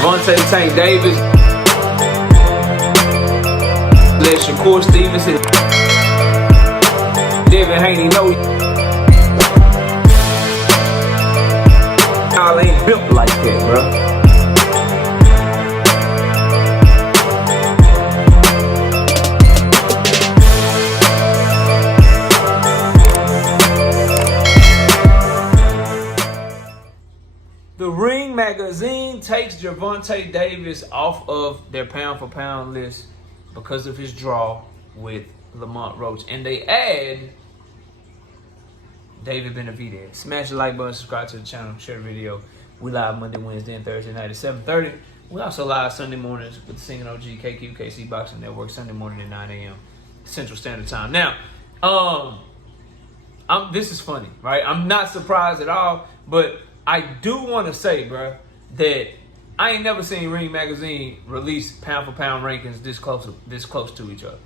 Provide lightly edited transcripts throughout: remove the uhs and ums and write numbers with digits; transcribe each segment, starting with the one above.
Gervonta Tank Davis. Let Shakur Stevenson. Devin Haney know y'all ain't built like that, bro. The Ring magazine takes Gervonta Davis off of their pound-for-pound list because of his draw with Lamont Roach. And they add David Benavidez. Smash the like button, subscribe to the channel, share the video. We live Monday, Wednesday, and Thursday night at 7:30. We also live Sunday mornings with the Singing OG KQKC Boxing Network, Sunday morning at 9 a.m. Central Standard Time. Now, this is funny, right? I'm not surprised at all, but I do want to say, bro, that I ain't never seen Ring Magazine release pound-for-pound rankings this close to each other.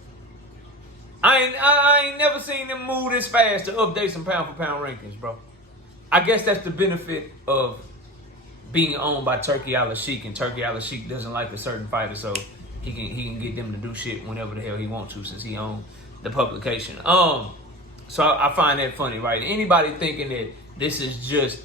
I ain't never seen them move this fast to update some pound-for-pound rankings, bro. I guess that's the benefit of being owned by Turki Al-Sheikh, and Turki Al-Sheikh doesn't like a certain fighter, so he can get them to do shit whenever the hell he wants to, since he owns the publication. So I find that funny, right? Anybody thinking that this is just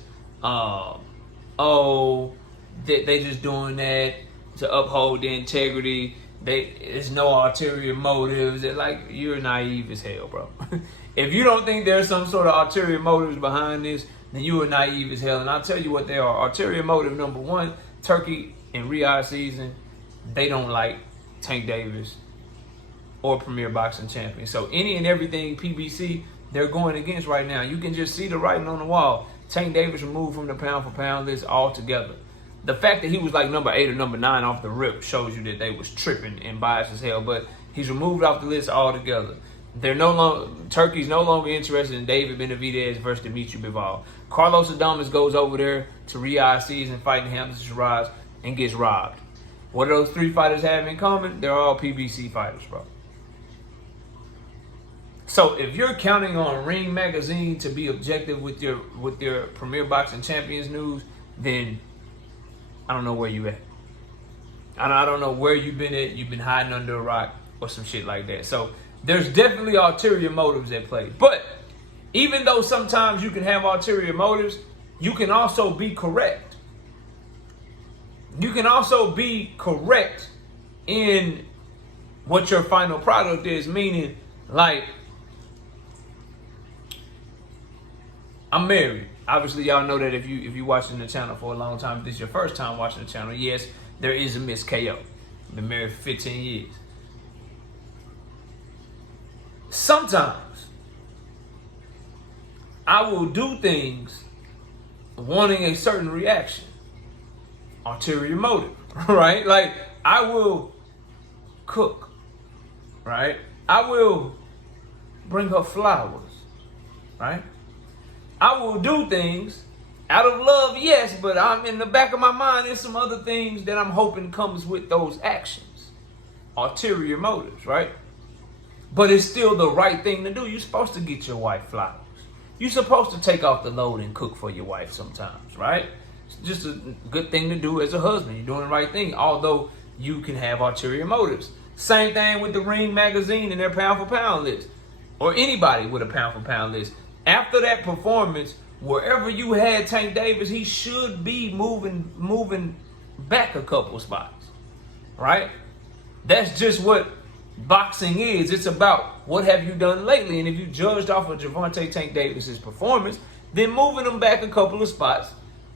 they just doing that to uphold the integrity. There's no ulterior motives. Like, you're naive as hell, bro. If you don't think there's some sort of ulterior motives behind this, then you are naive as hell. And I'll tell you what they are. Ulterior motive number one, Turki and Riyadh season, they don't like Tank Davis or Premier Boxing Champion. So any and everything PBC they're going against right now, you can just see the writing on the wall. Tank Davis removed from the pound-for-pound list altogether. The fact that he was like number 8 or number 9 off the rip shows you that they was tripping and biased as hell. But he's removed off the list altogether. Turki's no longer interested in David Benavidez versus Dimitri Bivol. Carlos Adames goes over there to Riyadh season fighting Hamza Shiraz and gets robbed. What do those 3 fighters have in common? They're all PBC fighters, bro. So if you're counting on Ring Magazine to be objective with your Premier Boxing Champions news, then I don't know where you at. I don't know where you've been at. You've been hiding under a rock or some shit like that. So there's definitely ulterior motives at play. But even though sometimes you can have ulterior motives, you can also be correct. You can also be correct in what your final product is, meaning, like, I'm married. Obviously, y'all know that if you watching the channel for a long time, if this is your first time watching the channel, yes, there is a Miss KO. Been married for 15 years. Sometimes I will do things wanting a certain reaction. Ulterior motive, right? Like, I will cook, right? I will bring her flowers, right? I will do things out of love, yes, but I'm in the back of my mind, there's some other things that I'm hoping comes with those actions. Ulterior motives, right? But it's still the right thing to do. You're supposed to get your wife flowers. You're supposed to take off the load and cook for your wife sometimes, right? It's just a good thing to do as a husband. You're doing the right thing, although you can have ulterior motives. Same thing with the Ring Magazine and their pound-for-pound list, or anybody with a pound-for-pound list. After that performance, wherever you had Tank Davis, he should be moving back a couple spots, right? That's just what boxing is. It's about what have you done lately. And if you judged off of Gervonta Tank Davis's performance, then moving them back a couple of spots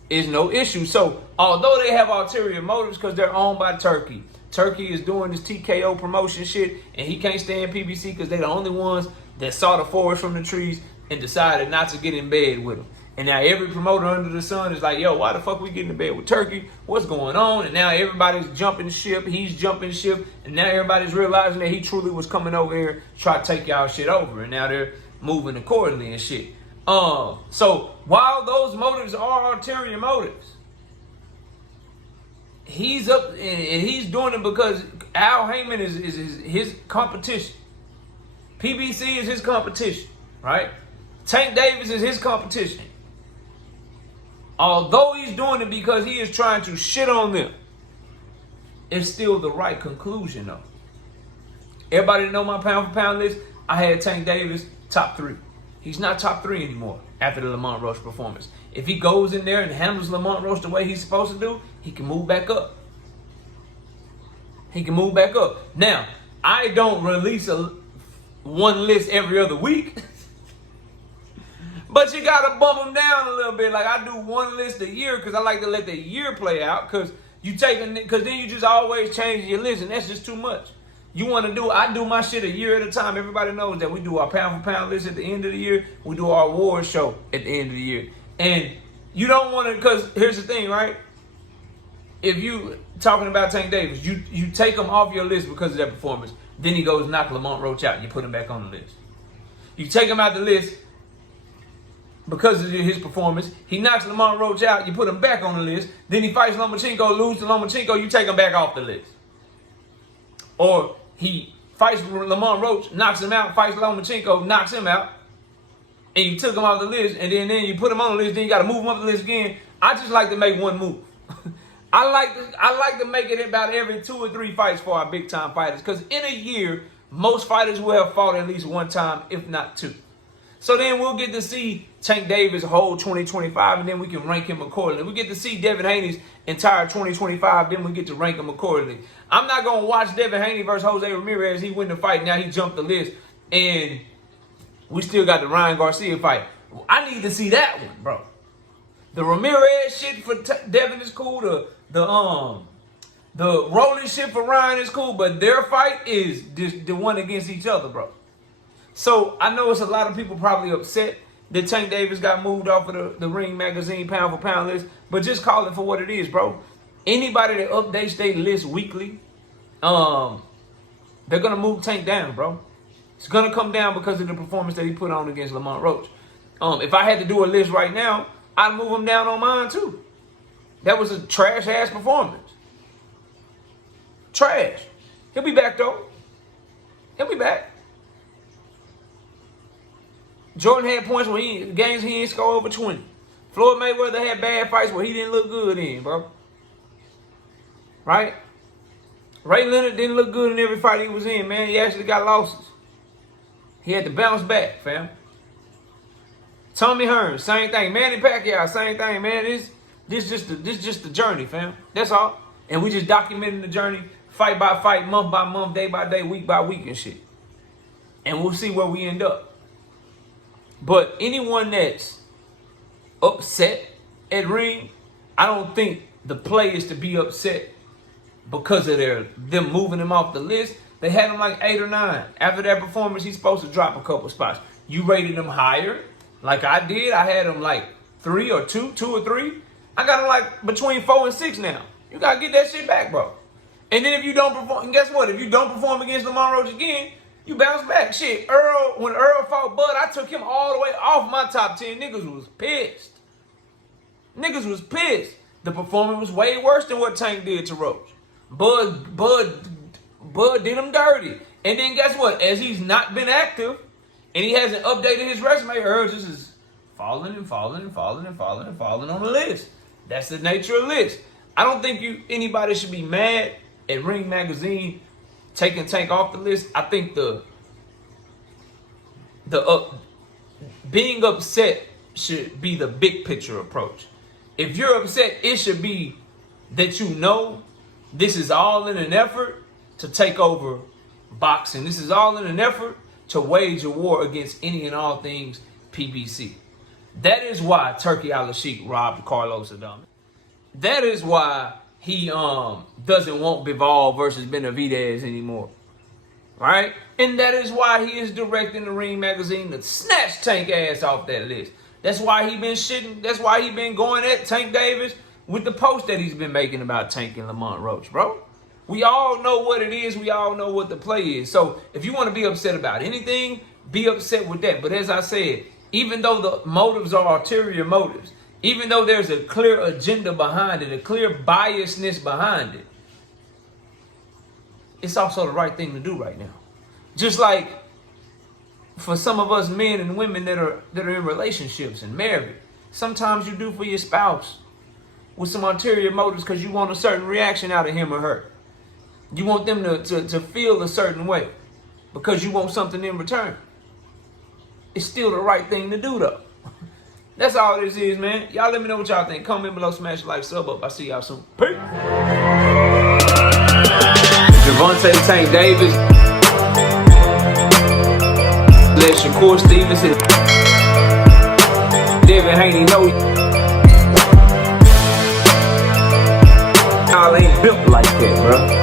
is no issue. So although they have ulterior motives because they're owned by Turki, Turki is doing this TKO promotion shit, and he can't stand PBC because they're the only ones that saw the forest from the trees and decided not to get in bed with him. And now every promoter under the sun is like, yo, why the fuck we getting in bed with Turki? What's going on? And now everybody's jumping ship. He's jumping ship. And now everybody's realizing that he truly was coming over here to try to take y'all shit over. And now they're moving accordingly and shit. So while those motives are ulterior motives, he's up and he's doing it because Al Heyman is his competition. PBC is his competition, right? Tank Davis is his competition. Although he's doing it because he is trying to shit on them, it's still the right conclusion though. Everybody know my pound for pound list. I had Tank Davis top 3. He's not top 3 anymore after the Lamont Roach performance. If he goes in there and handles Lamont Roach the way he's supposed to do, he can move back up. He can move back up. Now, I don't release one list every other week. But you got to bump them down a little bit. Like I do one list a year because I like to let the year play out. Because then you just always change your list and that's just too much. I do my shit a year at a time. Everybody knows that we do our pound for pound list at the end of the year. We do our award show at the end of the year. And you don't want to, because here's the thing, right? If you talking about Tank Davis, you take him off your list because of that performance. Then he goes knock Lamont Roach out and you put him back on the list. You take him out the list because of his performance. He knocks Lamont Roach out, you put him back on the list. Then he fights Lomachenko, loses to Lomachenko, you take him back off the list. Or he fights Lamont Roach, knocks him out, fights Lomachenko, knocks him out, and you took him off the list, and then you put him on the list, then you got to move him up the list again. I just like to make one move. I like to make it about every 2 or 3 fights for our big time fighters, because in a year, most fighters will have fought at least one time, if not 2. So then we'll get to see Tank Davis' whole 2025, and then we can rank him accordingly. We get to see Devin Haney's entire 2025, then we get to rank him accordingly. I'm not going to watch Devin Haney versus Jose Ramirez. He win the fight. Now he jumped the list, and we still got the Ryan Garcia fight. I need to see that one, bro. The Ramirez shit for Devin is cool. The rolling shit for Ryan is cool, but their fight is just the one against each other, bro. So I know it's a lot of people probably upset that Tank Davis got moved off of the Ring Magazine pound for pound list, but just call it for what it is, bro. Anybody that updates their list weekly, they're gonna move Tank down, bro. It's gonna come down because of the performance that he put on against Lamont Roach. If I had to do a list right now, I'd move him down on mine too. That was a trash ass performance. Trash. He'll be back though. He'll be back. Jordan had points where games he didn't score over 20. Floyd Mayweather had bad fights where he didn't look good in, bro. Right? Ray Leonard didn't look good in every fight he was in, man. He actually got losses. He had to bounce back, fam. Tommy Hearns, same thing. Manny Pacquiao, same thing, man. This just the journey, fam. That's all. And we just documenting the journey, fight by fight, month by month, day by day, week by week and shit. And we'll see where we end up. But anyone that's upset at Ring, I don't think the play is to be upset because of them moving him off the list. They had him like 8 or 9. After that performance, he's supposed to drop a couple spots. You rated him higher, like I did. I had him like 3 or 2 or 3. I got him like between 4 and 6 now. You gotta get that shit back, bro. And then if you don't perform, and guess what? If you don't perform against Lamont Roach again, you bounce back. Shit, when Earl fought Bud, I took him all the way off my top 10. Niggas was pissed. Niggas was pissed. The performance was way worse than what Tank did to Roach. Bud did him dirty. And then guess what? As he's not been active, and he hasn't updated his resume, Earl just is falling on the list. That's the nature of the list. I don't think anybody should be mad at Ring Magazine taking Tank off the list. I think being upset should be the big picture approach. If you're upset, it should be that you know this is all in an effort to take over boxing. This is all in an effort to wage a war against any and all things PBC. That is why Turki Al-Sheikh robbed Carlos Adames. That is why he doesn't want Bivol versus Benavidez anymore. Right? And that is why he is directing the Ring Magazine to snatch Tank ass off that list. That's why he been shitting. That's why he been going at Tank Davis with the post that he's been making about Tank and Lamont Roach, bro. We all know what it is. We all know what the play is. So if you want to be upset about anything, be upset with that. But as I said, even though the motives are ulterior motives, even though there's a clear agenda behind it, a clear biasness behind it, it's also the right thing to do right now. Just like for some of us men and women that are in relationships and married, sometimes you do for your spouse with some ulterior motives because you want a certain reaction out of him or her. You want them to feel a certain way because you want something in return. It's still the right thing to do, though. That's all this is, man. Y'all let me know what y'all think. Comment below, smash the like, sub up. I'll see y'all soon. Peace. Gervonta, Tank Davis, Les Shakur Stevenson, Devin Haney, know y'all ain't built like that, bro.